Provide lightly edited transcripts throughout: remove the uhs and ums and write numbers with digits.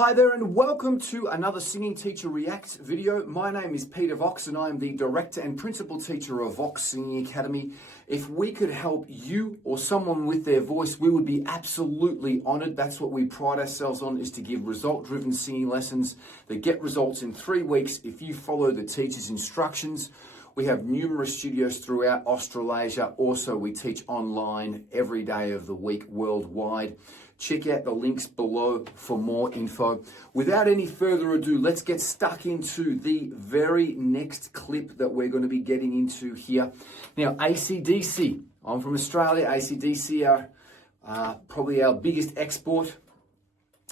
Hi there and welcome to another Singing Teacher Reacts video. My name is Peter Vox and I am the Director and Principal Teacher of Vox Singing Academy. If we could help you or someone with their voice, we would be absolutely honoured. That's what we pride ourselves on, is to give result-driven singing lessons that get results in 3 weeks if you follow the teacher's instructions. We have numerous studios throughout Australasia. Also, we teach online every day of the week worldwide. Check out the links below for more info. Without any further ado, let's get stuck into the very next clip that we're going to be getting into here. Now, AC/DC. I'm from Australia. AC/DC are probably our biggest export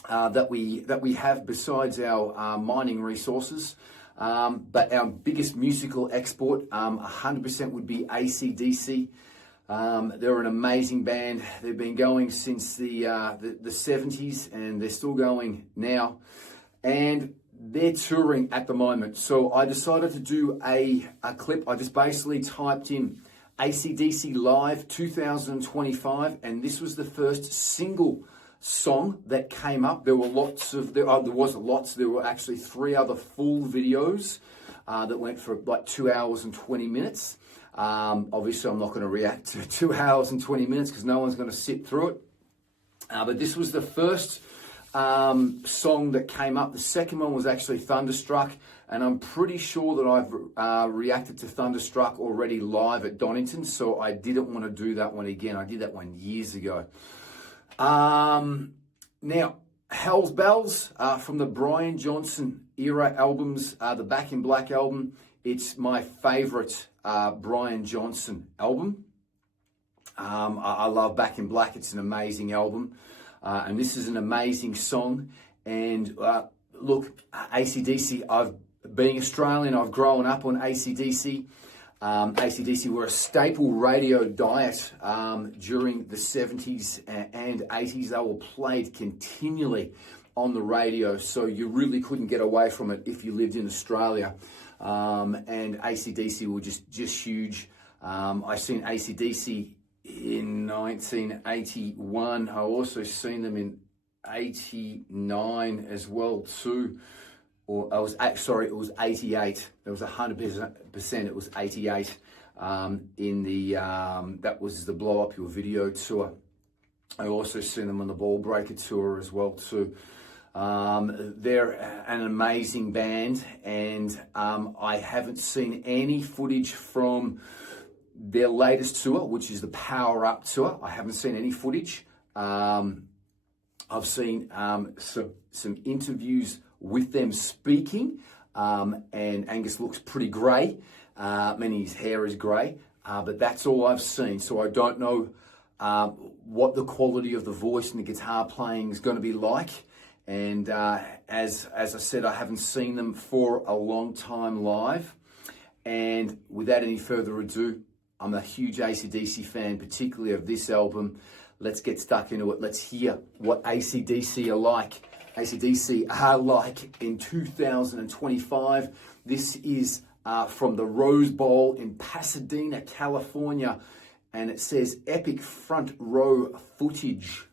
that we have besides our mining resources. But our biggest musical export, 100% would be AC/DC. They're an amazing band. They've been going since the 70s and they're still going now. And they're touring at the moment. So I decided to do a clip. I just basically typed in AC/DC Live 2025 and this was the first single song that came up. There were lots of, there were actually 3 other full videos that went for like 2 hours and 20 minutes. Obviously, I'm not going to react to 2 hours and 20 minutes because no one's going to sit through it. But this was the first song that came up. The second one was actually Thunderstruck, and I'm pretty sure that I've reacted to Thunderstruck already live at Donington, so I didn't want to do that one again. I did that one years ago. Now, Hell's Bells from the Brian Johnson era albums, the Back in Black album. It's my favourite Brian Johnson album. I love Back in Black. It's an amazing album. And this is an amazing song. And look, AC/DC, being Australian, I've grown up on AC/DC. AC/DC were a staple radio diet during the 70s and 80s. They were played continually on the radio, so you really couldn't get away from it if you lived in Australia. And AC/DC were just huge. I seen AC/DC in 1981. I also seen them in 89 as well too. Or it was 88. It was 100%. It was 88 in the that was the Blow Up Your Video tour. I also seen them on the Ball Breaker tour as well too. They're an amazing band, and I haven't seen any footage from their latest tour, which is the Power Up tour. I haven't seen any footage. I've seen some interviews with them speaking, and Angus looks pretty grey. His hair is grey, but that's all I've seen. So I don't know what the quality of the voice and the guitar playing is going to be like. And as I said, I haven't seen them for a long time live. And without any further ado, I'm a huge AC/DC fan, particularly of this album. Let's get stuck into it. Let's hear what AC/DC are like. AC/DC are like in 2025. This is from the Rose Bowl in Pasadena, California. And it says epic front row footage.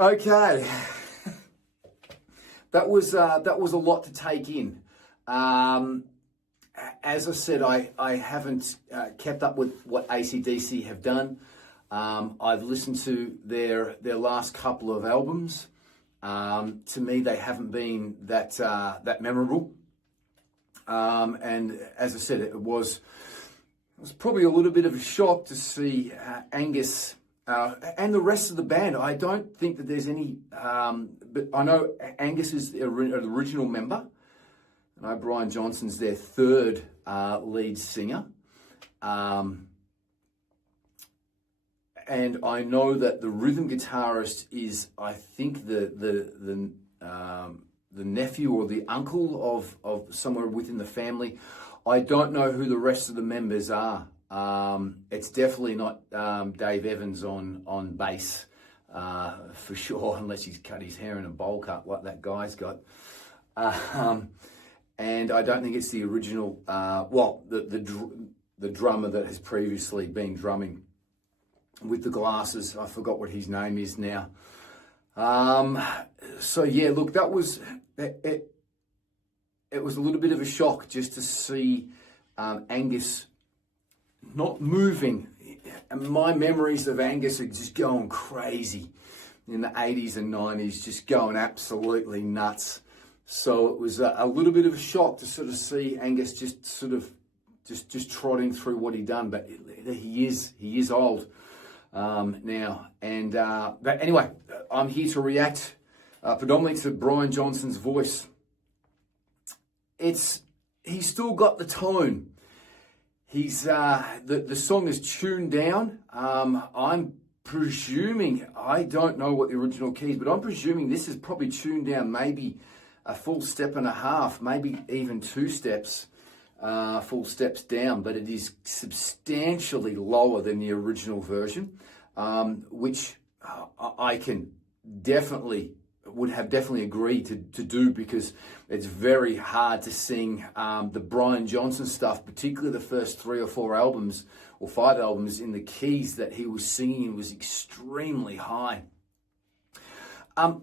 Okay, that was a lot to take in. As I said, I haven't kept up with what AC/DC have done. I've listened to their last couple of albums. To me, they haven't been that memorable. And as I said, it was probably a little bit of a shock to see Angus and the rest of the band. I don't think that there's any, but I know Angus is an original member. I know Brian Johnson's their third lead singer. And I know that the rhythm guitarist is, I think, the nephew or the uncle of somewhere within the family. I don't know who the rest of the members are. It's definitely not Dave Evans on bass, for sure, unless he's cut his hair in a bowl cut like that guy's got. And I don't think it's the original, the drummer that has previously been drumming with the glasses. I forgot what his name is now. So yeah, look, that was it. It was a little bit of a shock just to see Angus not moving. And my memories of Angus are just going crazy in the 80s and 90s, just going absolutely nuts. So it was a little bit of a shock to sort of see Angus just trotting through what he'd done. But he is old now. And but anyway, I'm here to react predominantly to Brian Johnson's voice. He's still got the tone. He's the song is tuned down. I'm presuming, I don't know what the original key is, but I'm presuming this is probably tuned down maybe a full step and a half, maybe even 2 steps, full steps down, but it is substantially lower than the original version, which I can would have definitely agreed to do, because it's very hard to sing the Brian Johnson stuff, particularly the first 3 or 4 albums or 5 albums, in the keys that he was singing was extremely high.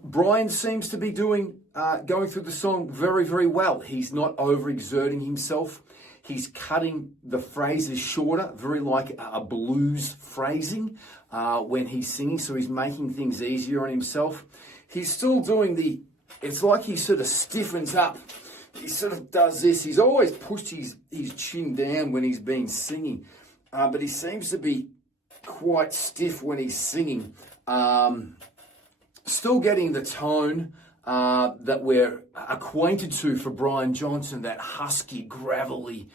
Brian seems to be going through the song very, very well. He's not overexerting himself. He's cutting the phrases shorter, very like a blues phrasing when he's singing, so he's making things easier on himself. He's still doing it's like he sort of stiffens up. He sort of does this. He's always pushed his chin down when he's been singing, but he seems to be quite stiff when he's singing. Still getting the tone that we're acquainted to for Brian Johnson, that husky, gravelly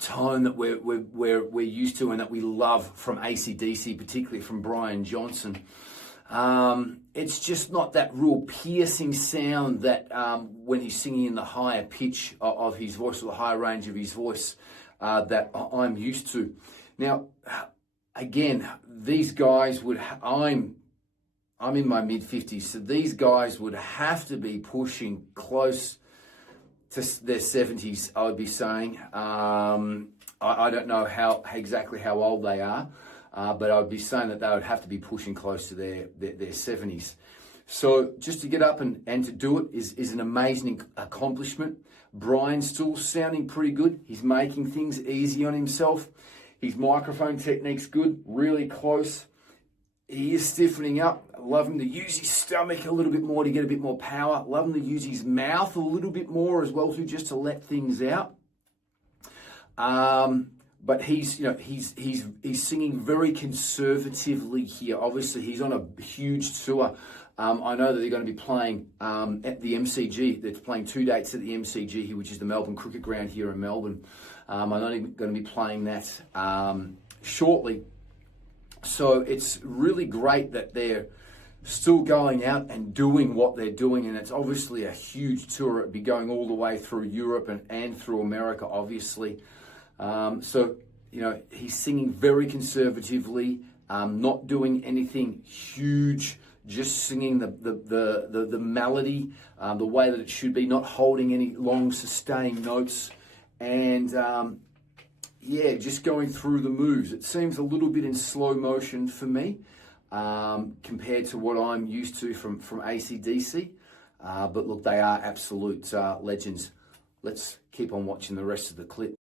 tone that we're used to and that we love from AC/DC, particularly from Brian Johnson. It's just not that real piercing sound that when he's singing in the higher pitch of his voice, or the higher range of his voice, that I'm used to. Now, again, these guys I'm in my mid-50s, so these guys would have to be pushing close to their 70s, I would be saying. I don't know exactly how old they are, but I would be saying that they would have to be pushing close to their 70s. So just to get up and to do it is an amazing accomplishment. Brian's still sounding pretty good. He's making things easy on himself. His microphone technique's good, really close. He is stiffening up. I love him to use his stomach a little bit more to get a bit more power. Love him to use his mouth a little bit more as well too, just to let things out. But he's singing very conservatively here. Obviously, he's on a huge tour. I know that they're going to be playing at the MCG. They're playing 2 dates at the MCG here, which is the Melbourne Cricket Ground here in Melbourne. I know they're going to be playing that shortly. So it's really great that they're still going out and doing what they're doing, and it's obviously a huge tour. It'll be going all the way through Europe and through America, obviously. So, he's singing very conservatively, not doing anything huge, just singing the melody the way that it should be, not holding any long sustained notes, and just going through the moves. It seems a little bit in slow motion for me. compared to what I'm used to from AC/DC. But look, they are absolute legends. Let's keep on watching the rest of the clip.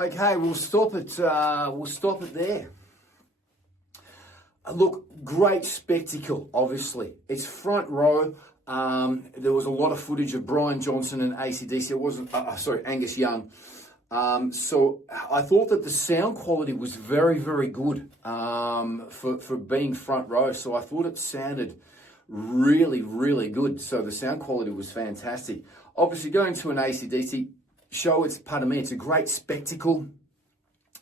Okay, we'll stop it there. Look, great spectacle, obviously. It's front row. There was a lot of footage of Brian Johnson and AC/DC. It wasn't, Angus Young. So I thought that the sound quality was very, very good for being front row. So I thought it sounded really, really good. So the sound quality was fantastic. Obviously, going to an AC/DC show, it's a great spectacle,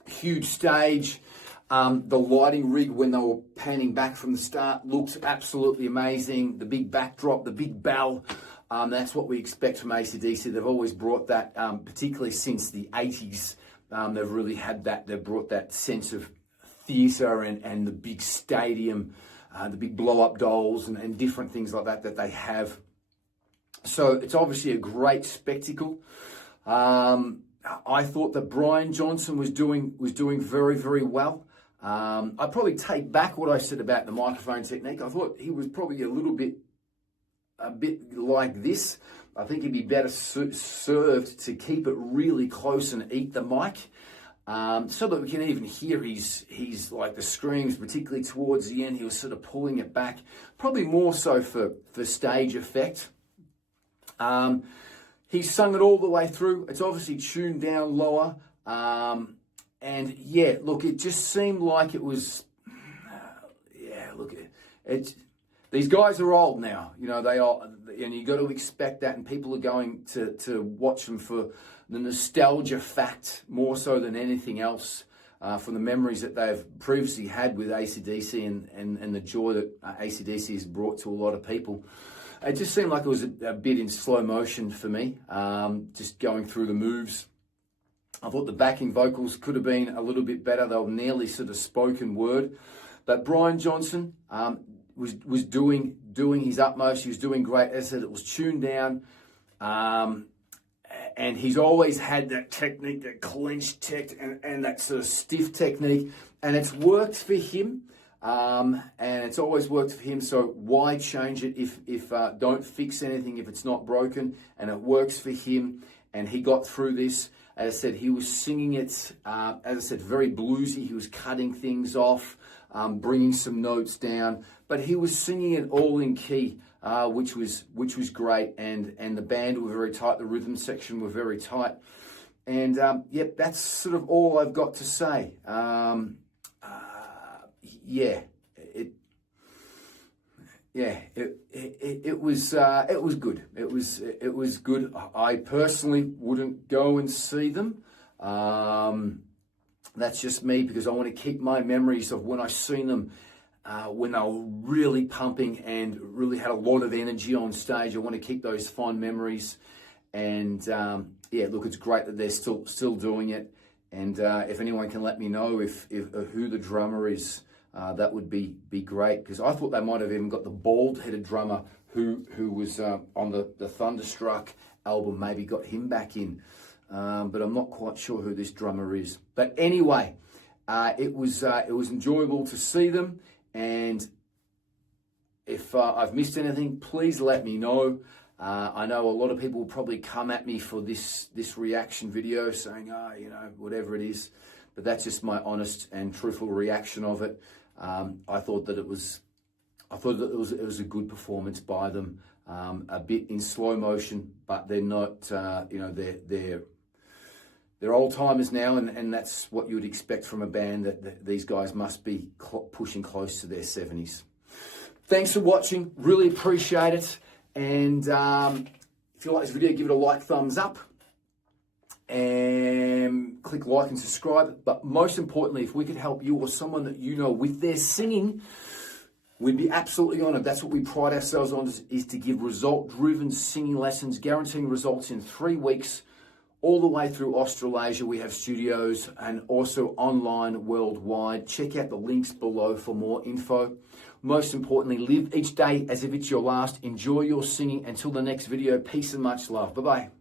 huge stage. The lighting rig, when they were panning back from the start, looks absolutely amazing. The big backdrop, the big bell, that's what we expect from AC/DC. They've always brought that, particularly since the 80s. They've really had that. They've brought that sense of theatre and the big stadium, the big blow-up dolls and different things like that they have. So it's obviously a great spectacle. I thought that Brian Johnson was doing very, very well. I probably take back what I said about the microphone technique. I thought he was probably a bit like this. I think he'd be better served to keep it really close and eat the mic, so that we can even hear his like the screams, particularly towards the end. He was sort of pulling it back, probably more so for stage effect. He sung it all the way through. It's obviously tuned down lower. And yeah, look, it just seemed like it was, these guys are old now. You know, they are, and you got to expect that, and people are going to watch them for the nostalgia fact more so than anything else, from the memories that they've previously had with AC/DC and the joy that AC/DC has brought to a lot of people. It just seemed like it was a bit in slow motion for me, just going through the moves. I thought the backing vocals could have been a little bit better. They were nearly sort of spoken word. But Brian Johnson was doing his utmost. He was doing great. As I said, it was tuned down. And he's always had that technique, that clenched tech and that sort of stiff technique. And it's worked for him. And it's always worked for him, so why change it if don't fix anything if it's not broken? And it works for him, and he got through this. As I said, he was singing it, as I said, very bluesy. He was cutting things off, bringing some notes down, but he was singing it all in key, which was great. And the band were very tight. The rhythm section were very tight. And yep, that's sort of all I've got to say. yeah, it was good. It was good. I personally wouldn't go and see them. That's just me, because I want to keep my memories of when I seen them when they were really pumping and really had a lot of energy on stage. I want to keep those fond memories. And yeah, look, it's great that they're still doing it. And if anyone can let me know if who the drummer is, that would be great, because I thought they might have even got the bald-headed drummer who was on the Thunderstruck album, maybe got him back in. But I'm not quite sure who this drummer is. But anyway, it was enjoyable to see them. And if I've missed anything, please let me know. I know a lot of people will probably come at me for this reaction video saying, you know, whatever it is. But that's just my honest and truthful reaction of it. I thought that it was a good performance by them. A bit in slow motion, but they're not, you know, they're old timers now, and that's what you would expect from a band, that these guys must be pushing close to their 70s. Thanks for watching. Really appreciate it. And if you like this video, give it a like, thumbs up, and click like and subscribe. But most importantly, if we could help you or someone that you know with their singing, we'd be absolutely honored. That's what we pride ourselves on, is to give result-driven singing lessons, guaranteeing results in 3 weeks, all the way through Australasia. We have studios and also online worldwide. Check out the links below for more info. Most importantly, live each day as if it's your last. Enjoy your singing. Until the next video, peace and much love. Bye-bye.